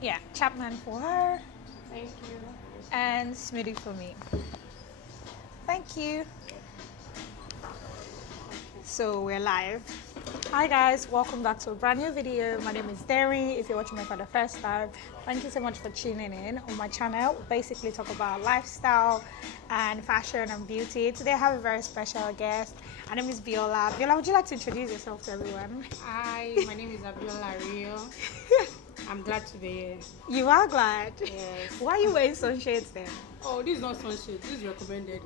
Yeah, Chapman for her. Thank you. And smoothie for me. Thank you. So we're live. Hi guys, welcome back to a brand new video. My name is Derin. If you're watching me for the first time, thank you so much for tuning in on my channel. We basically talk about lifestyle and fashion and beauty. Today I have a very special guest. Her name is Biola. Biola, would you like to introduce yourself to everyone? Hi, my name is Abiola Rio. I'm glad to be here. You are glad? Yes. Why are you wearing sunshades then? Oh, this is not sunshade. This is recommended.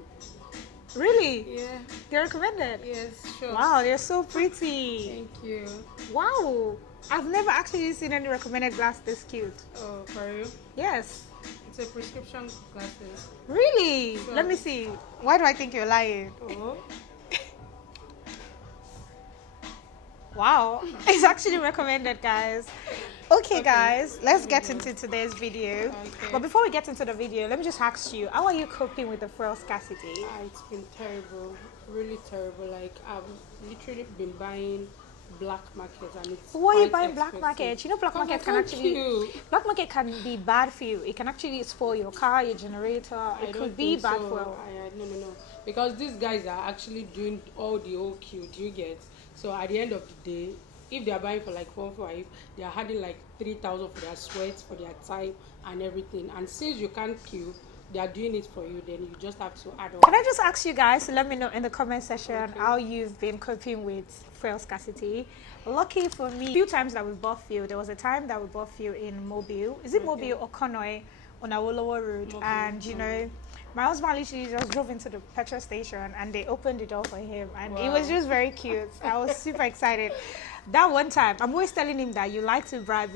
Really? Yeah. They're recommended? Yes, sure. Wow, they're so pretty. Thank you. Wow. I've never actually seen any recommended glass this cute. Oh, for you? Yes. It's a prescription glasses. Really? Sure. Let me see. Why do I think you're lying? Oh. Wow. It's actually recommended, guys. Okay, guys, let's get into today's video. Okay. But before we get into the video, let me just ask you, how are you coping with the fuel scarcity? It's been terrible. Really terrible. Like, I've literally been buying black market and it's Why are you quite buying black expensive. market? You know, black market can Thank actually you. black market can be bad for you. It can actually spoil your car, your generator. I It don't could be think bad so. for No. Because these guys are actually doing all the OQ, do you get? So at the end of the day, if they are buying for like 1.5, they are adding like 3,000 for their sweats, for their time and everything. And since you can't queue, they are doing it for you, then you just have to add on. Can I just ask you guys to let me know in the comment section how you've been coping with fuel scarcity? Lucky for me, a few times that we bought fuel, there was a time that we bought fuel in Mobile. Is it Mobile or Connoy on our lower road? Mobile, And you know, my husband literally just drove into the petrol station and they opened the door for him. And it was just very cute. I was super excited. That one time, I'm always telling him that you like to bribe.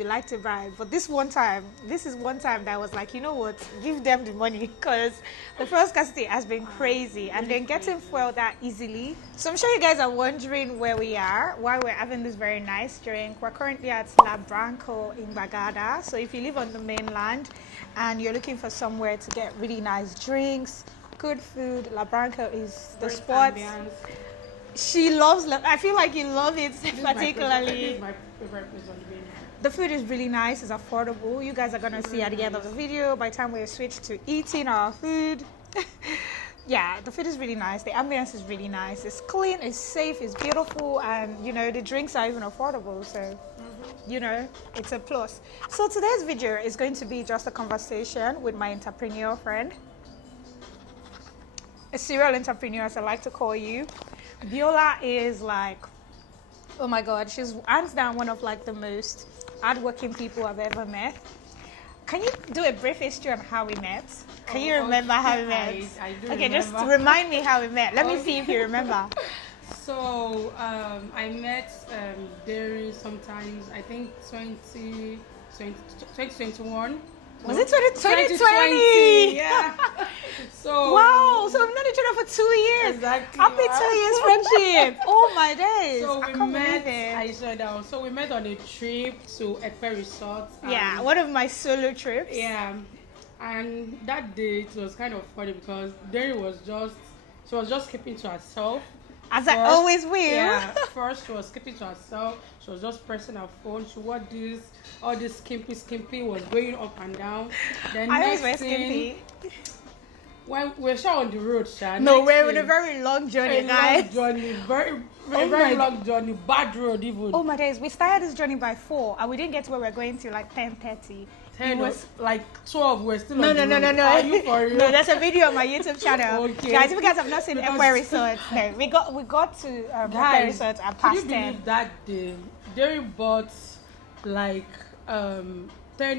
But this is one time that I was like, you know what, give them the money because the fuel scarcity has been crazy and then getting fuel that easily. So I'm sure you guys are wondering where we are, why we're having this very nice drink. We're currently at La Branco in Bagada. So if you live on the mainland and you're looking for somewhere to get really nice drinks, good food, La Branco is the Great spot. ambience. She loves, I feel like you love it This particularly. is my favorite place on the menu. The food is really nice, it's affordable. You guys are gonna see at the end of the video by the time we switch to eating our food. Yeah, the food is really nice. The ambience is really nice. It's clean, it's safe, it's beautiful, and you know, the drinks are even affordable. So, you know, it's a plus. So today's video is going to be just a conversation with my entrepreneur friend. A serial entrepreneur, as I like to call you. Biola is like, oh my God, she's hands down one of like the most hardworking people I've ever met. Can you do a brief history on how we met? Can you remember how we met? I do okay, remember. just remind me how we met. Let me see if you remember. So I met Derin sometimes, I think 2021. Was it 2020? Yeah. So Wow, so we've known each other for 2 years. Exactly. Happy 2 years friendship. Oh my days. So I we can't met. believe it. I saw down. So we met on a trip to Epe Resort. Yeah, one of my solo trips. Yeah, and that day it was kind of funny because Derin was just keeping to herself. As I always will. Yeah, first she was keeping to herself. She was just pressing her phone. She what this, all this skimpy was going up and down. Then I always next wear thing, skimpy. when we're sure on the road, Sha. No, next we're on thing, a very long journey, a guys. long journey, very Oh very my- long journey, bad road even. Oh my days, we started this journey by 4 and we didn't get to where we're going to like 10:30. 10 It was like 12, we're still no, on no, the no, road. no, no. Are you for real? No, there's a video on my YouTube channel. Okay. Guys, if you guys have not seen Because- Epe Resort, no, we got to Epe Guys, Resort at could past you 10. believe that day Derin bought like 10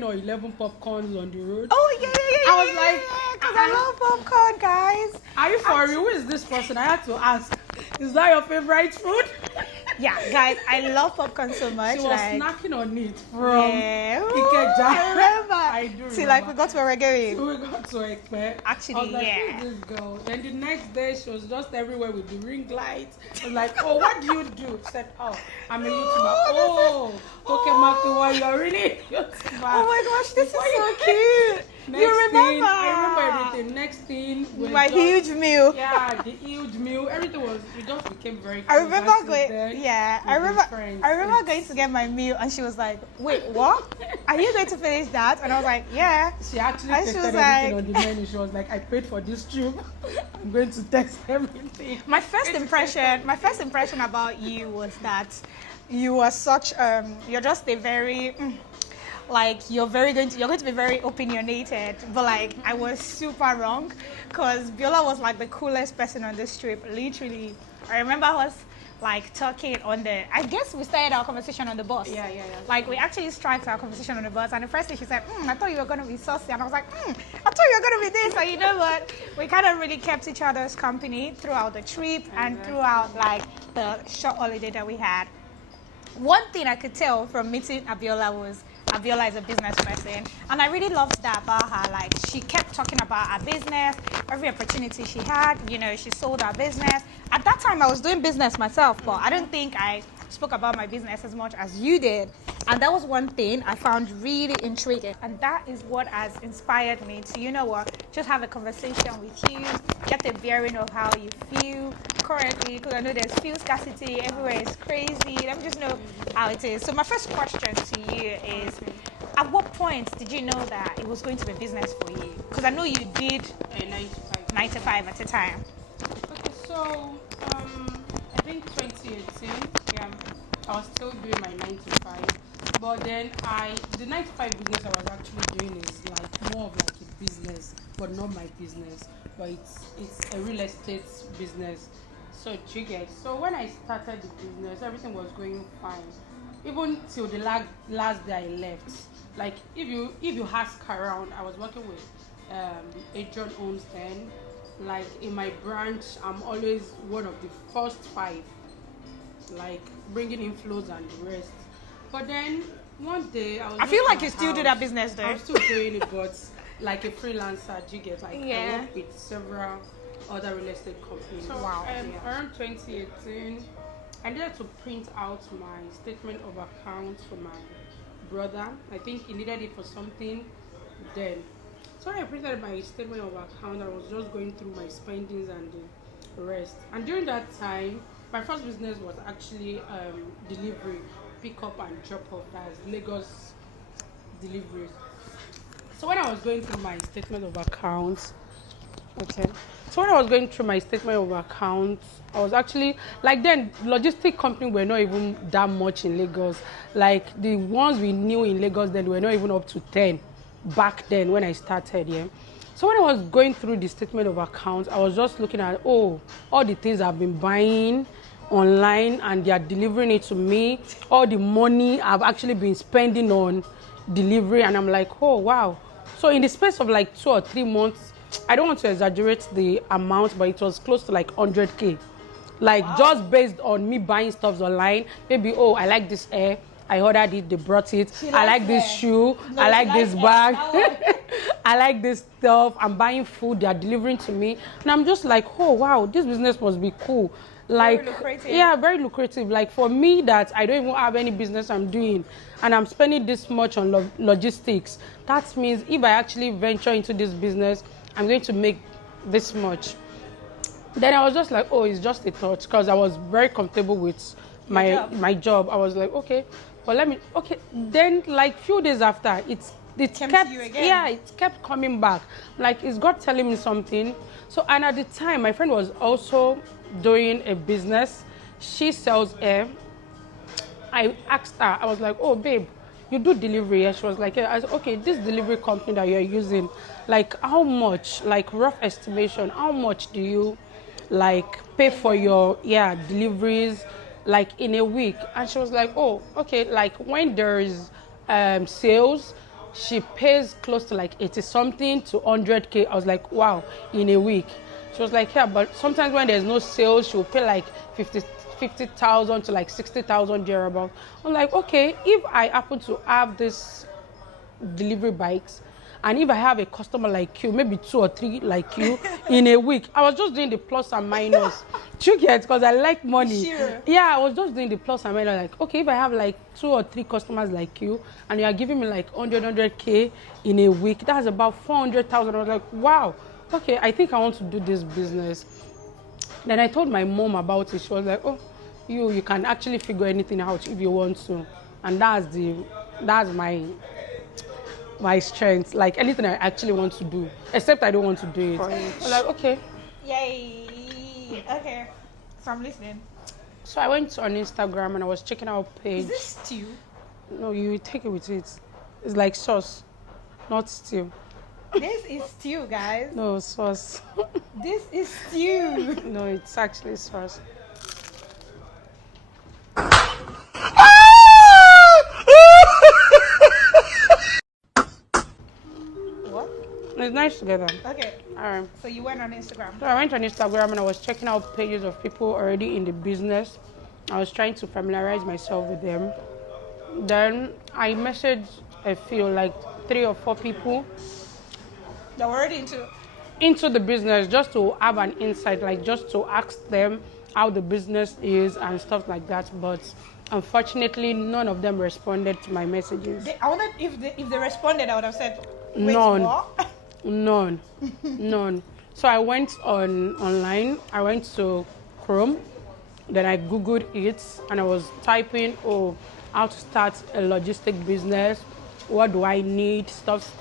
or 11 popcorns on the road? Oh yeah. I was like, because I love popcorn, guys. Are you for real? Who is this person? I had to ask. Is that your favorite food? Yeah, guys, I love popcorn so much. She was like, snacking on it from yeah. Ooh, Ikeja. I remember. I do See, remember. like we got to where we're going. So we got to Ekpe. Actually, I was like, yeah. who's this girl? Then the next day, she was just everywhere with the ring light. I was like, oh, what do you do? She said, oh, I'm a YouTuber. Oh, you're really YouTuber. Oh my gosh, this is Before so you- cute. Next You remember? thing, I remember the next thing was My huge meal. Yeah, the huge meal. Everything was, we just became very I remember close going. then. Yeah, I remember going to get my meal, and she was like, "Wait, what? Are you going to finish that?" And I was like, "Yeah." She actually And she tested was everything like- on the menu. She was like, I paid for this trip. I'm going to test everything. My first impression about you was that you were such you're just a very like you're going to be very opinionated, but like I was super wrong, because Biola was like the coolest person on this trip. Literally, I remember us like talking on the, I guess we started our conversation on the bus. Yeah. Like we actually started our conversation on the bus, and the first thing she said, I thought you were gonna be saucy, and I was like, I thought you were gonna be this, and you know what? We kind of really kept each other's company throughout the trip and throughout like the short holiday that we had. One thing I could tell from meeting Abiola was Abiola is a business person, and I really loved that about her. Like, she kept talking about her business, every opportunity she had, she sold her business. At that time, I was doing business myself, but I don't think I spoke about my business as much as you did. And that was one thing I found really intriguing, and that is what has inspired me to, just have a conversation with you, get a bearing of how you feel currently, because I know there's fuel scarcity, everywhere is crazy. Let me just know how it is. So my first question to you is, at what point did you know that it was going to be business for you? Because I know you did 9 to 5 at the time. Okay, so I think 2018, I was still doing my 9 to 5. But then the 9 to 5 business I was actually doing is like more of like a business, but not my business. But it's a real estate business. So so when I started the business, everything was going fine. Even till the last day I left. Like if you ask around, I was working with Adrian owns 10. Like in my branch, I'm always one of the first 5, like bringing in flows and the rest. But then one day I feel like you still do that business though. I'm still doing it, but like a freelancer. Do you get? Like Yeah. I work with several other real estate companies. So Wow. around 2018, I needed to print out my statement of accounts for my brother. I think he needed it for something then. So when I printed my statement of account, I was just going through my spendings and the rest. And during that time, my first business was actually delivery, pick up and drop off. That's Lagos deliveries. So when I was going through my statement of accounts, I was actually, like then, logistic company were not even that much in Lagos. Like the ones we knew in Lagos then were not even up to 10 back then when I started, yeah. So when I was going through the statement of accounts, I was just looking at, all the things I've been buying online and they are delivering it to me, all the money I've actually been spending on delivery, and I'm like, oh wow. So in the space of like 2 or 3 months, I don't want to exaggerate the amount, but it was close to like 100K. Like just based on me buying stuff online. Maybe, I like this hair, I ordered it, they brought it. I like this shoe, I like this bag. I like this stuff. I'm buying food, they are delivering to me. And I'm just like, oh wow, this business must be cool. Like, very lucrative. Yeah, very lucrative. Like for me that I don't even have any business I'm doing and I'm spending this much on logistics, that means if I actually venture into this business, I'm going to make this much. Then I was just like, it's just a thought, because I was very comfortable with my job. I was like, okay, but then like few days after, it kept, to you again. yeah, it kept coming back. Like, is God telling me something? So, and at the time, my friend was also doing a business. She sells hair. I asked her, I was like, oh babe, you do delivery? And she was like, yeah. I said, okay, this delivery company that you're using, like how much, like rough estimation, how much do you like pay for your deliveries like in a week? And she was like, oh, okay, like when there's sales, she pays close to like 80 something to 100K. I was like, wow, in a week. She was like, yeah, but sometimes when there's no sales, she'll pay like 50,000 to like 60,000 thereabout. I'm like, okay, if I happen to have this delivery bikes, and if I have a customer like you, maybe 2 or 3 like you in a week, I was just doing the plus and minus. Do you get? Because I like money. Sure. Yeah, I was just doing the plus and minus. Like, okay, if I have like 2 or 3 customers like you, and you are giving me like 100K in a week, that's about 400,000. I was like, wow. okay, I think I want to do this business. Then I told my mom about it. She was like, oh, you can actually figure anything out if you want to. And that's my strength. Like anything I actually want to do, except I don't want to do it. I'm like, okay. Yay. Okay. So I'm listening. So I went on Instagram and I was checking out page. Is this stew? No, you take it with it. It's like sauce, not stew. This is stew, guys. No, sauce. This is stew. No, it's actually sauce. What? It's nice together. Okay. So you went on Instagram. So I went on Instagram and I was checking out pages of people already in the business. I was trying to familiarize myself with them. Then I messaged a few, like 3 or 4 people They're already into the business just to have an insight, like just to ask them how the business is and stuff like that. But unfortunately, none of them responded to my messages. I wondered if they responded. I would have said, wait, None. what? None. So I went online. I went to Chrome. Then I Googled it and I was typing, how to start a logistic business. What do I need? Stuff.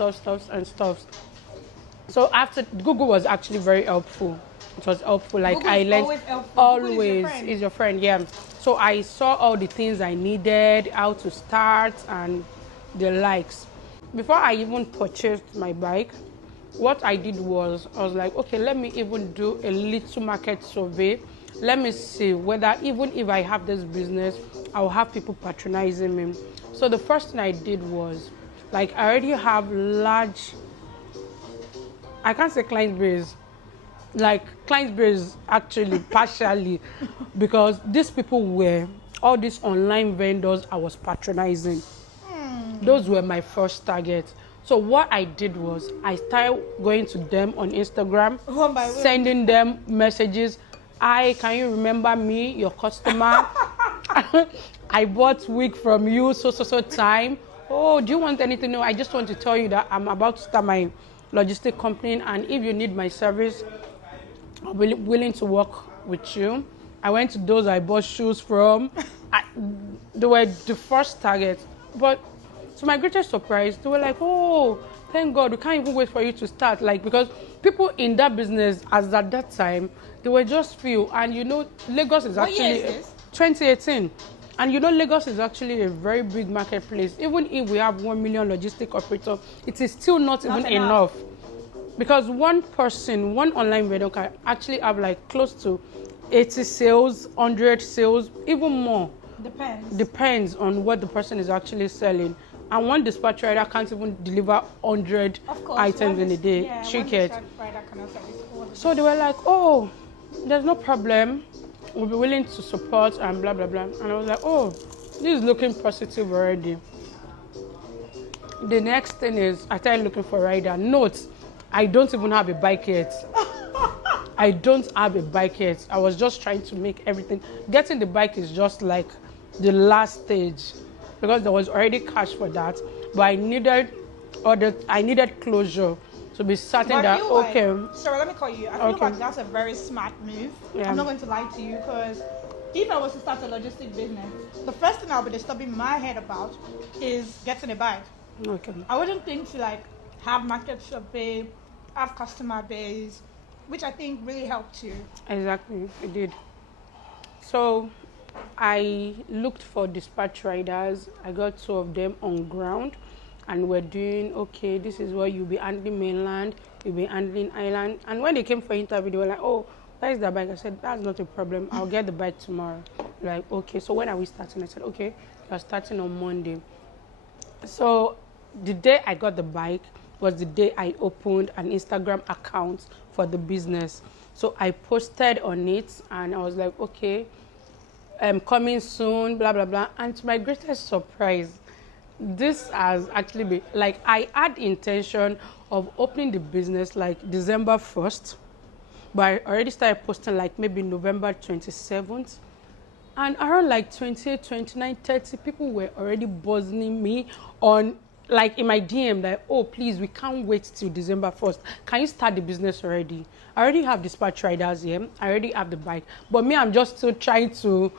So after, Google was actually very helpful. It was helpful. Like Google I is learned always helpful. always is your friend. Yeah. So I saw all the things I needed, how to start and the likes. Before I even purchased my bike, what I did was I was like, okay, let me even do a little market survey. Let me see whether even if I have this business, I'll have people patronizing me. So the first thing I did was, like, I already have large, I can't say client base, like client base actually partially, because these people were all these online vendors I was patronizing. Those were my first target. So what I did was I started going to them on Instagram, sending them messages. Can you remember me, your customer? I bought wig from you so time. Oh, do you want anything? No, I just want to tell you that I'm about to start my logistic company, and if you need my service, I'll be willing to work with you. I went to those I bought shoes from. They were the first target. But to my greatest surprise, they were like, oh, thank God, we can't even wait for you to start. Like, because people in that business, as at that time, they were just few. And you know, Lagos is actually... What year is this? 2018. And you know, Lagos is actually a very big marketplace. Even if we have 1 million logistic operators, it is still not even enough. Because one person, one online vendor can actually have like close to 80 sales, 100 sales, even more. Depends on what the person is actually selling. And one dispatch rider can't even deliver 100 items in a day. Yeah, so they were like, oh, there's no problem. We'll be willing to support and blah, blah, blah. And I was like, oh, this is looking positive already. The next thing is I started looking for a rider. Note, I don't even have a bike yet. I don't have a bike yet. I was just trying to make everything. Getting the bike is just like the last stage, because there was already cash for that. But I needed closure to be certain that, okay. Sorry, let me call you. I feel like that's a very smart move. Yeah. I'm not going to lie to you, because if I was to start a logistic business, the first thing I'll be disturbing my head about is getting a bike. Okay. I wouldn't think to like have market survey, have customer base, which I think really helped you. Exactly, it did. So I looked for dispatch riders. I got 2 of them on ground, and we're doing, okay, this is where you'll be handling mainland, you'll be handling island. And when they came for interview, they were like, oh, where's the bike? I said, that's not a problem. I'll get the bike tomorrow. Like, okay, so when are we starting? I said, okay, you're starting on Monday. So the day I got the bike was the day I opened an Instagram account for the business. So I posted on it, and I was like, okay, I'm coming soon, blah, blah, blah. And to my greatest surprise, this has actually been, like, I had intention of opening the business like December 1st, but I already started posting like maybe November 27th. And around like 28, 29, 30, people were already buzzing me on like in my DM, like, oh, please, we can't wait till December 1st. Can you start the business already? I already have dispatch riders here. I already have the bike. But me, I'm just still trying to,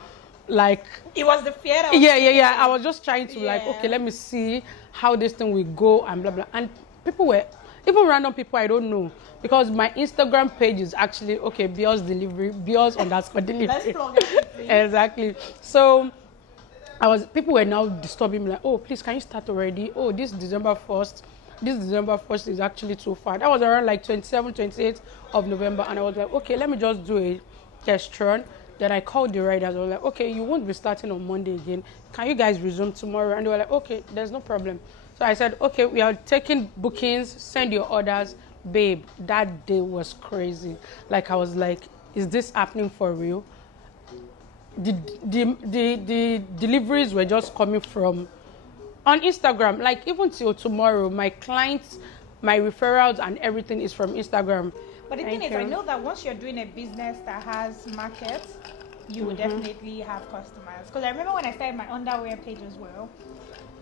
like... It was the fear that was Yeah. I was just trying to, like, okay, let me see how this thing will go and blah, blah. And people were, even random people I don't know. Because my Instagram page is actually, okay, Bios delivery, Bios_delivery. Let's plug it, please. Exactly. So... people were now disturbing me like, oh, please, can you start already? Oh, this December 1st is actually too far. That was around like 27, 28 of November. And I was like, okay, let me just do a test run. Then I called the riders. I was like, okay, you won't be starting on Monday again. Can you guys resume tomorrow? And they were like, okay, there's no problem. So I said, okay, we are taking bookings, send your orders. Babe, that day was crazy. Like, I was like, is this happening for real? The deliveries were just coming from on Instagram. Like, even till tomorrow, my clients, my referrals and everything is from Instagram. But the thing is, I know that once you're doing a business that has markets, you will definitely have customers. Because I remember when I started my underwear page as well,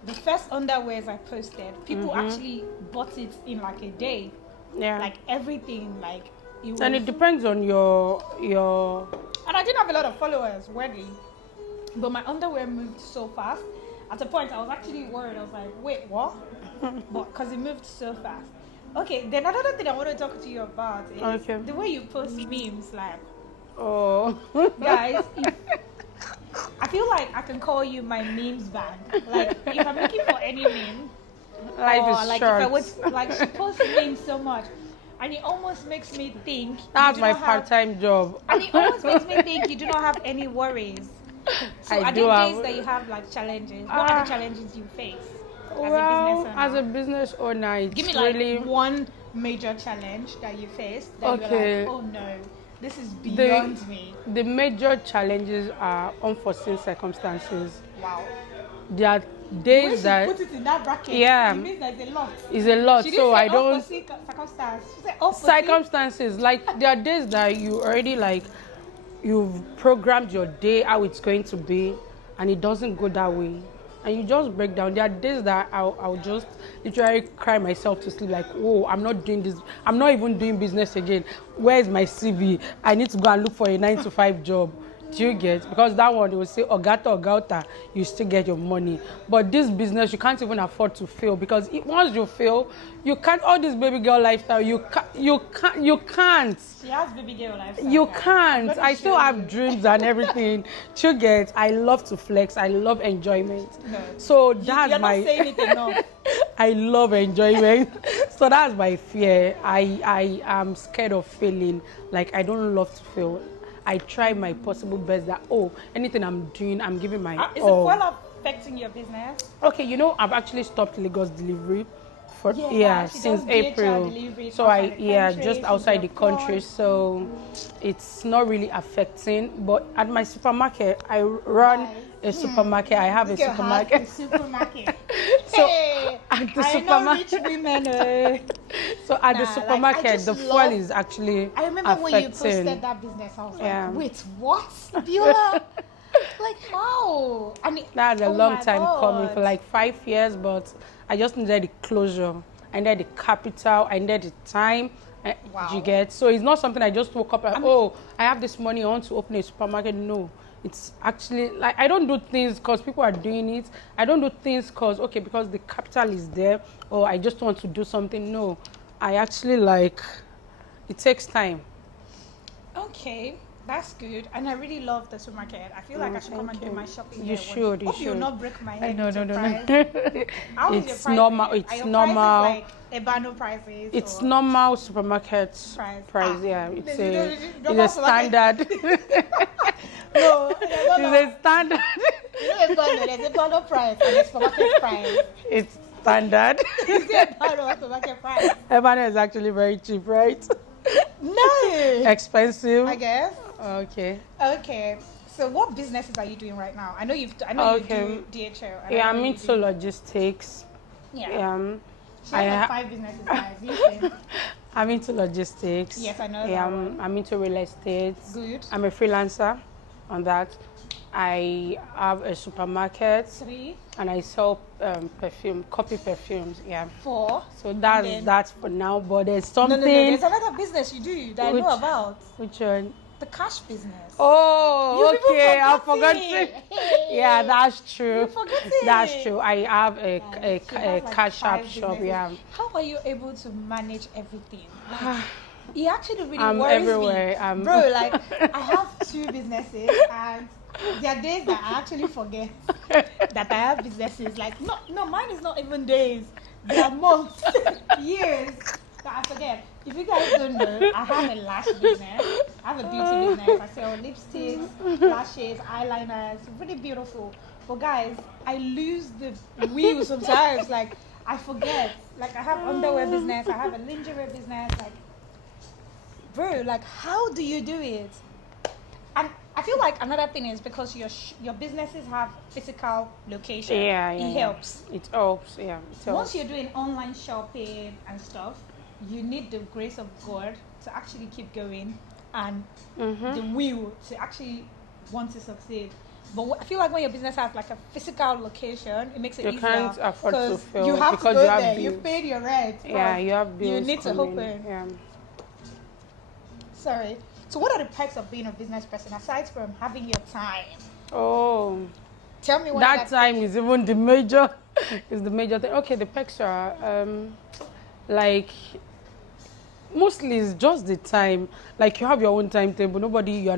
the first underwears I posted, people actually bought it in like a day. Yeah. Like everything, like it was... And it depends on your... And I didn't have a lot of followers, weirdly. But my underwear moved so fast. At a point, I was actually worried. I was like, wait, what? But because it moved so fast. Okay, then another thing I want to talk to you about is the way you post memes. Like, oh, guys, I feel like I can call you my memes band. Like, if I'm looking for any meme, life is like short. if I would, like, she posts memes so much. And it almost makes me think... That's my part-time job. And it almost makes me think you do not have any worries. So are there days that you have, like, challenges? What are the challenges you face as a business owner? As a business owner, it's Give me, really... like, one major challenge that you faced that you're like, oh, no, this is beyond me. The major challenges are unforeseen circumstances. Wow. There are days that... put it in that bracket, yeah, it means there's a lot. It's a lot, so I don't... Circumstances. Circumstances, like, there are days that you already, like, you've programmed your day, how it's going to be, and it doesn't go that way. And you just break down. There are days that I'll just literally cry myself to sleep, like, oh, I'm not doing this. I'm not even doing business again. Where's my CV? I need to go and look for a 9-to-5 job. Do you get? Because that one, they will say, Ogata, you still get your money. But this business, you can't even afford to fail, because once you fail, you can't, all this baby girl lifestyle, you can't. She has baby girl lifestyle. You can't. I still have dreams and everything. Do you get? I love to flex. I love enjoyment. No. So that's you're not saying it enough. I love enjoyment. So that's my fear. I am scared of failing. Like, I don't love to fail. I try my possible best that, anything I'm doing, I'm giving my all. Is it well affecting your business? Okay, I've actually stopped Lagos delivery for since April. So just outside the country. So it's not really affecting. But at my supermarket, I run a supermarket. I have a supermarket. So at the supermarket, rich women. So at the supermarket, the fuel is actually I remember affecting. when you posted that business, I was like, wait, what? Beulah? Like, how? I mean, that's a long time coming, for like 5 years, but I just needed the closure. I needed the capital. I needed the time. Wow. You get? So it's not something I just woke up like, I have this money, I want to open a supermarket. No. It's actually, like, I don't do things because people are doing it. I don't do things because the capital is there, or I just want to do something. No. I actually, like, it takes time. Okay. That's good, and I really love the supermarket. I feel like I should come and do my shopping You there. should. Hope you'll not break my head. No. How is It's your normal. prices? It's Are your normal. prices like Ebano prices? It's normal supermarket price. Yeah, it's a standard. No, it's a standard. There's Ebano price and there's supermarket price. It's standard. Is it Ebano or supermarket price? Ebano is actually very cheap, right? No. Expensive. I guess. Okay. So what businesses are you doing right now? I know you do DHL. I'm into logistics. Yeah. She has like 5 businesses, guys. I'm into logistics. Yes, I know that. I'm into real estate. Good. I'm a freelancer on that. I have a supermarket. 3, And I sell copy perfumes. Yeah. 4. So then- that's for now. But there's No, something. there's another business you do that I know about. Which one? The cash business. Oh, You people okay. I forgot forgot it. to. Yeah, that's true. You forgot it. That's true. I have a She has, like, cash app 5 shop. businesses. Yeah. How are you able to manage everything? Like, it actually really I'm worries everywhere. me. Bro, like, I have 2 businesses and there are days that I actually forget that I have businesses. Like, no, mine is not even days. There are months, years that I forget. If you guys don't know, I have a lash business. I have a beauty business. I sell lipsticks, lashes, eyeliners. Really beautiful. But guys, I lose the wheel sometimes. Like, I forget. Like, I have underwear business. I have a lingerie business. Like, bro, like, how do you do it? And I feel like another thing is because your businesses have physical location. Yeah. It helps. It helps. Yeah. It helps. Once you're doing online shopping and stuff, you need the grace of God to actually keep going and the will to actually want to succeed. But I feel like when your business has like a physical location, it makes it You easier. can't afford to fail you have because to go you have there. bills. You've paid your rent. Yeah, you have bills. You need to coming. open. Yeah. Sorry. So what are the perks of being a business person aside from having your time? Oh. Tell me what That time is even the major is the major thing. Okay, the perks are like mostly it's just the time. Like you have your own timetable. You're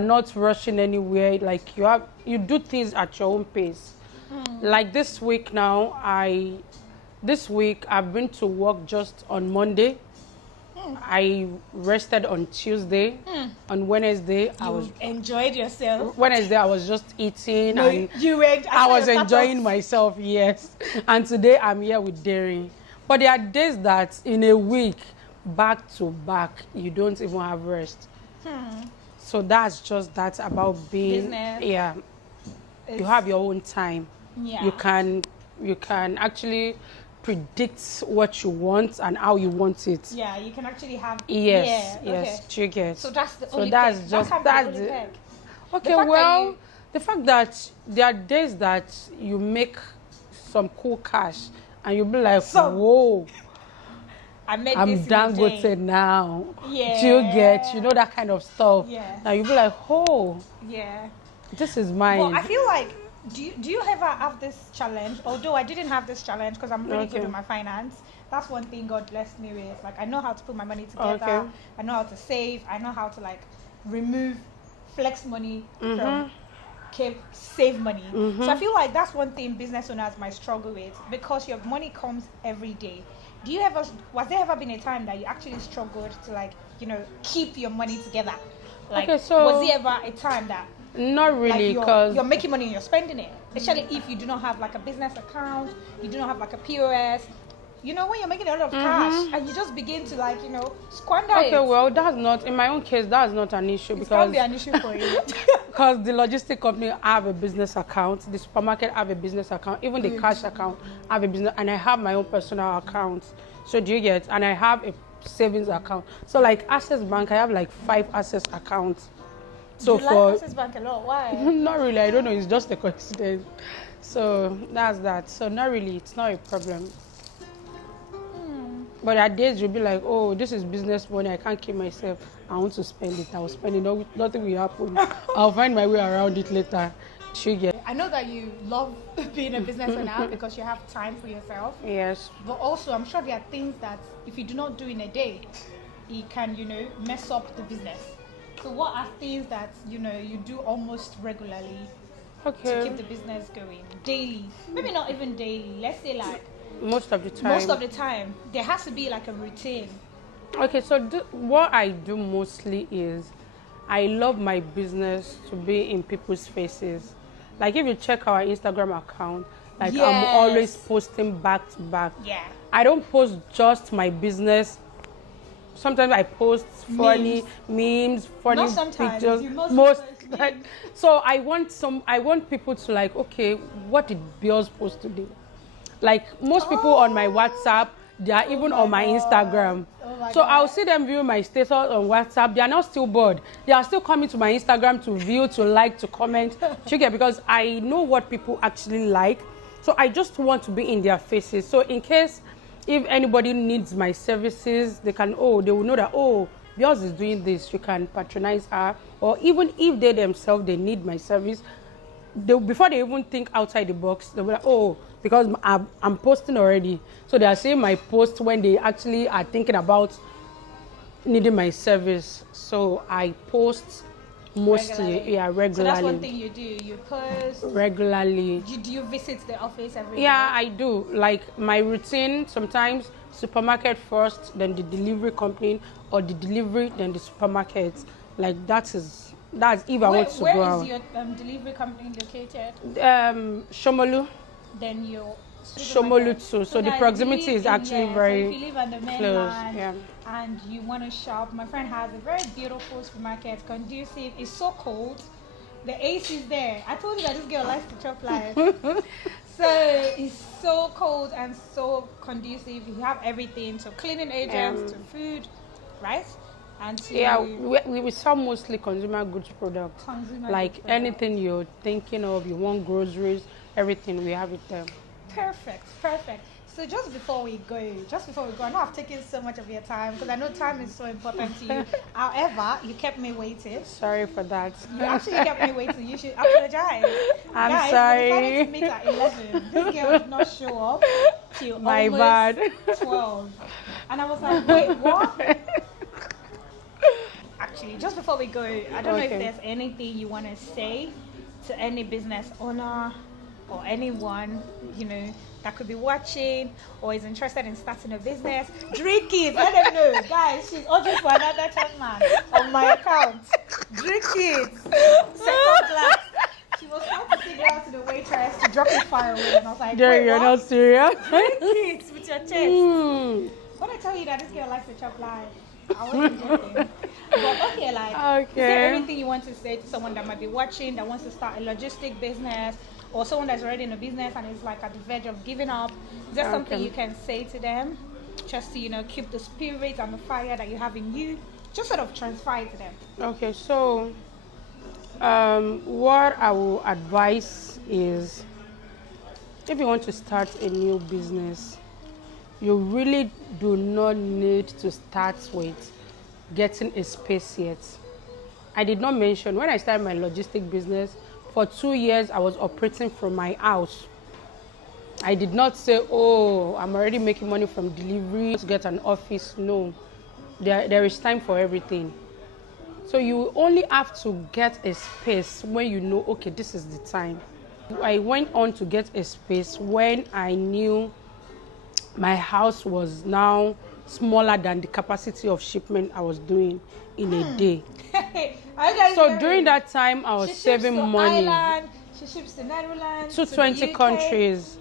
not rushing anywhere. Like you do things at your own pace. Like this week now, I've been to work just on Monday. I rested on Tuesday. On Wednesday, I was enjoyed yourself. Wednesday I was just eating and You went. I was enjoying myself, yes. And today I'm here with Derin. But there are days that in a week, back to back, you don't even have rest. So that's just that about being Business. Yeah. You have your own time. Yeah. You can actually predict what you want and how you want it. Yeah, you can actually have. Yes, Yeah, yes, okay. you get. So that's the So only. that's perk. just That that's can't be the the only perk. Okay, The fact that well, you- the fact that there are days that you make some cool cash and you'll be like, whoa, I'm I'm Dangote now. Yeah. Do you get, that kind of stuff? Yeah. Now you'll be like, oh, Yeah. this is mine. Well, I feel like, do you ever have this challenge? Although I didn't have this challenge because I'm really good Okay. with my finance. That's one thing God blessed me with. Like, I know how to put my money together. Okay. I know how to save. I know how to, like, remove, flex money from save money. So I feel like that's one thing business owners might struggle with because your money comes every day. Was there ever been a time that you actually struggled to, like, keep your money together? Like, Okay, so- was there ever a time that Not really, like because you're making money and you're spending it, especially if you do not have like a business account, you do not have like a POS, when you're making a lot of cash and you just begin to like squander it. okay, well, that's not in my own case. That's not an issue It because can't be an issue for you. because the logistic company have a business account, the supermarket have a business account, even the cash account have a business, and I have my own personal account. So do you get? And I have a savings account. So like Access Bank, I have like 5 Access accounts. So you for like Access Bank a lot. Why? not really, I don't know. It's just a coincidence. So that's that. So not really, it's not a problem. But at days you'll be like, oh, this is business money. I can't keep myself. I want to spend it. I will spend it. No, nothing will happen. I'll find my way around it later. You get? I know that you love being a business owner because you have time for yourself. Yes. But also, I'm sure there are things that if you do not do in a day, it can, mess up the business. So what are things that, you do almost regularly to keep the business going? Daily. Maybe not even daily. Let's say like Most of the time. most of the time. There has to be like a routine. Okay, so what I do mostly is I love my business to be in people's faces. Like if you check our Instagram account, like Yes. I'm always posting back to back. Yeah. I don't post just my business. Sometimes I post funny memes, funny Not sometimes, pictures. you Most mostly like, so I want people to like, okay, what did Bios post today? Like most people on my WhatsApp, they are even my on my God. Instagram. Oh my So God. I'll see them view my status on WhatsApp. They are not still bored. They are still coming to my Instagram to view, to like, to comment. You get, because I know what people actually like. So I just want to be in their faces. So in case if anybody needs my services, they will know that, oh, yours is doing this. You can patronize her. Or even if they themselves, they need my service, before they even think outside the box, they'll be like, oh, because I'm posting already. So they are seeing my post when they actually are thinking about needing my service. So I post mostly, regularly. So that's one thing you do. You post regularly. Do you visit the office every day? Yeah, I do. Like my routine, sometimes supermarket first, then the delivery company, or the delivery, then the supermarket. Like that's if I want to go out. Where is your delivery company located? Shomolu. Then your Shomolu too. So the guys, proximity is actually very so if you live on the close. mainland Yeah. and you want to shop, my friend has a very beautiful supermarket, conducive. It's so cold. The AC is there. I told you that this girl likes to chop life. So it's so cold and so conducive. You have everything. So cleaning agents to food, right? And to we sell mostly consumer goods products. Like anything you're thinking of, you want groceries, everything, we have it there. Perfect. So just before we go, I know I've taken so much of your time because I know time is so important to you. However, you kept me waiting. Sorry for that. You actually kept me waiting. You should apologize. I'm Guys, sorry. We decided to meet at 11. This girl did not show up till My almost bad. 12. And I was like, wait, what? Actually, just before we go, I don't know if there's anything you want to say to any business owner or anyone, that could be watching or is interested in starting a business. Drink it. Let them know. Guys, she's ordering for another 10 man on my account. Drink it. Second glass. She was trying to figure out to the waitress to drop it far away. And I was like, Derin, you're not serious? Drink it with your chest. When I tell you that this girl likes to chop live, I wasn't joking. But is there anything you want to say to someone that might be watching, that wants to start a logistic business, or someone that's already in a business and is like at the verge of giving up? Is there something you can say to them just to, keep the spirit and the fire that you have in you, just sort of transfer it to them? Okay, so what I will advise is, if you want to start a new business, you really do not need to start with getting a space yet. I did not mention, when I started my logistic business, for 2 years I was operating from my house. I did not say, oh, I'm already making money from delivery to get an office. No, there is time for everything. So you only have to get a space when you know, okay, this is the time. I went on to get a space when I knew my house was now smaller than the capacity of shipment I was doing in a day. So during that time, I was saving money. Ireland, she ships to Netherlands, to 20 countries.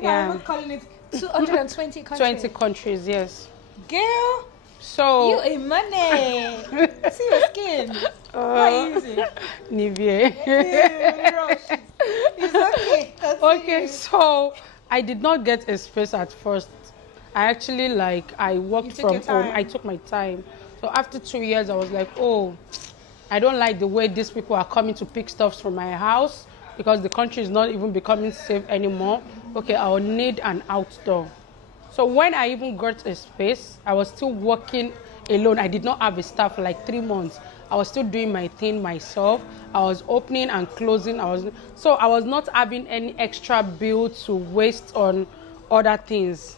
Yeah. I'm calling it 220 countries. 20 countries, yes. Girl, so you in money. See your skin. What are you using? Nivea. It's okay. Okay, so I did not get a space at first. I actually I worked from home. I took my time. So after 2 years, I was like, oh, I don't like the way these people are coming to pick stuff from my house because the country is not even becoming safe anymore. Okay, I will need an outdoor. So when I even got a space, I was still working alone. I did not have a staff for like 3 months. I was still doing my thing myself. I was opening and closing. So I was not having any extra bill to waste on other things.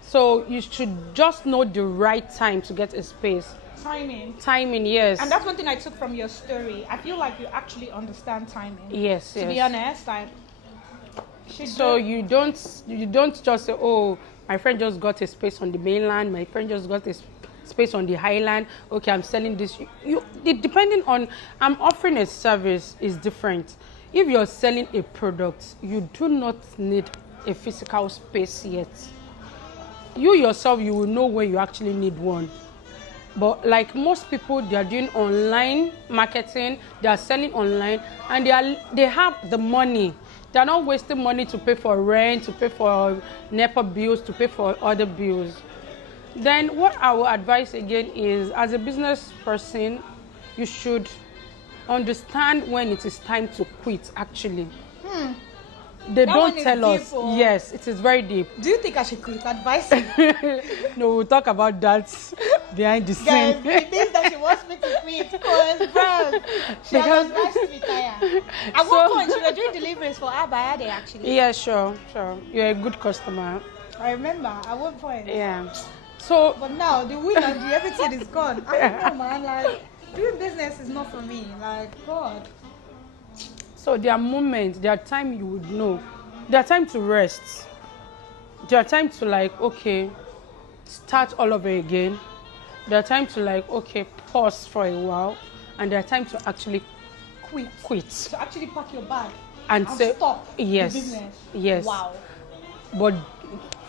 So you should just know the right time to get a space. Timing, yes. And that's one thing I took from your story. I feel like you actually understand timing. Yes. To be honest, you don't just say, oh, my friend just got a space on the mainland, my friend just got a space on the highland, okay, I'm selling this. Depending on, I'm offering a service is different. If you're selling a product, you do not need a physical space yet. You yourself, you will know when you actually need one. But like most people, they are doing online marketing, they are selling online, and they have the money. They are not wasting money to pay for rent, to pay for NEPA bills, to pay for other bills. Then what I will advise again is, as a business person, you should understand when it is time to quit. Actually, they That don't one is tell deep, us. oh. Yes, it is very deep. Do you think I should quit? Advice me. No, we'll talk about that behind the Guys, scene. the things that she wants me to quit, because bro, she has advised me to retire. At one point, she was doing deliveries for Abaya Day, actually. Yeah, sure. You're a good customer. I remember at one point. Yeah. So, But now the will and the everything is gone. I don't know, man. Like, doing business is not for me. Like, God. so there are moments, there are time you would know. There are time to rest. There are time to like, okay, start all over again. There are time to like, okay, pause for a while. And there are time to actually quit. So actually pack your bag And say, stop yes, the business. yes. Wow. But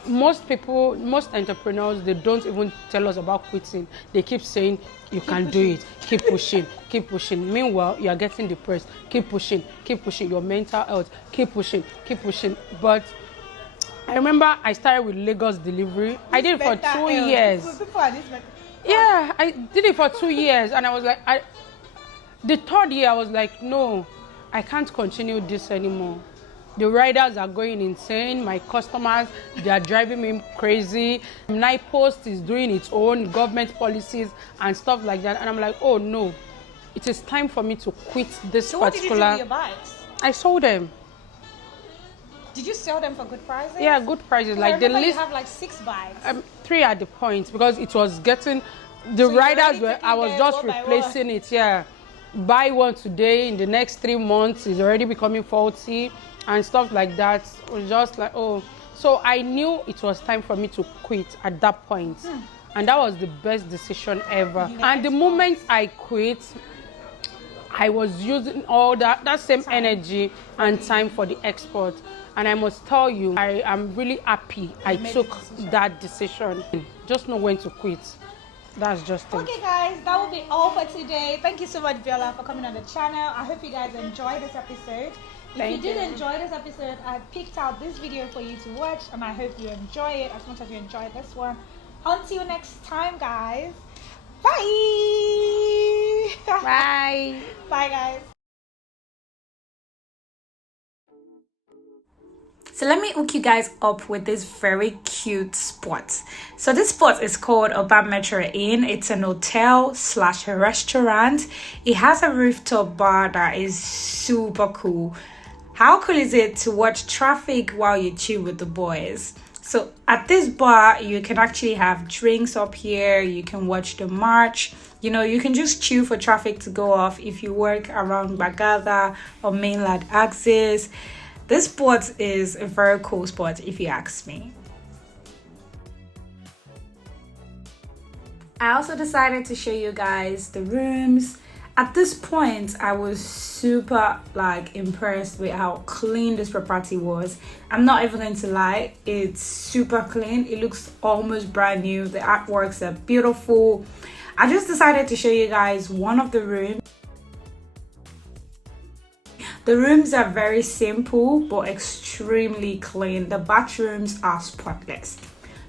most people, most entrepreneurs, they don't even tell us about quitting. They keep saying, you can do it. Keep pushing, keep pushing. Meanwhile, you are getting depressed. Keep pushing, your mental health. Keep pushing. But I remember I started with Lagos delivery. I did it for 2 years. Yeah, I did it for 2 years. And I was like, the third year, I was like, no, I can't continue this anymore. The riders are going insane. My customers, they are driving me crazy. Post is doing its own government policies and stuff like that. And I'm like, oh no, it is time for me to quit this So particular. what did you do with your bags? I sold them. Did you sell them for good prices? Yeah, good prices. I Like the remember list, you have like 6 bags. 3 at the point, because it was getting the So you're riders already were. I taking was them just one by replacing it. Yeah, buy one today. In the next 3 months, is already becoming faulty and stuff like that. It was just like, oh. So I knew it was time for me to quit at that point. And that was the best decision ever. And the moment I quit, I was using all that same energy and time for the export. And I must tell you, I am really happy I took that decision. Just know when to quit. That's just it. Okay guys, that will be all for today. Thank you so much, Bella, for coming on the channel. I hope you guys enjoyed this episode. If you did enjoy this episode, I picked out this video for you to watch, and I hope you enjoy it as much as you enjoyed this one. Until next time, guys. Bye. Bye. Bye, guys. So let me hook you guys up with this very cute spot. So this spot is called Urban Metro Inn. It's an hotel / restaurant. It has a rooftop bar that is super cool. How cool is it to watch traffic while you chill with the boys? So at this bar, you can actually have drinks up here. You can watch the march. You know, you can just chill for traffic to go off if you work around Bagada or mainland axis. This spot is a very cool spot if you ask me. I also decided to show you guys the rooms. At this point, I was super impressed with how clean this property was. I'm not even going to lie, it's super clean. It looks almost brand new. The artworks are beautiful. I just decided to show you guys one of the rooms. The rooms are very simple but extremely clean. The bathrooms are spotless.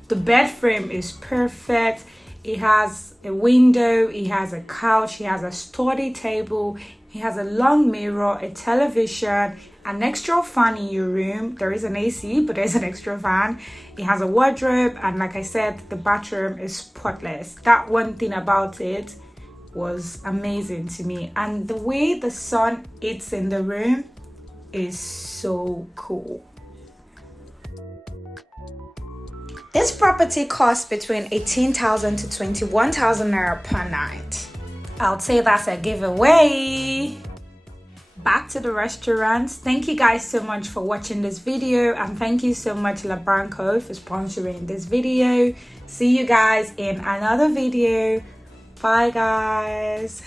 The bed frame is perfect. It has a window, it has a couch, it has a study table, it has a long mirror, a television, an extra fan in your room. There is an AC, but there's an extra fan. It has a wardrobe, and like I said, the bathroom is spotless. That one thing about it was amazing to me. And the way the sun hits in the room is so cool. This property costs between 18,000 to 21,000 naira per night. I'll say that's a giveaway. Back to the restaurant. Thank you guys so much for watching this video, and thank you so much La Branco for sponsoring this video. See you guys in another video. Bye guys.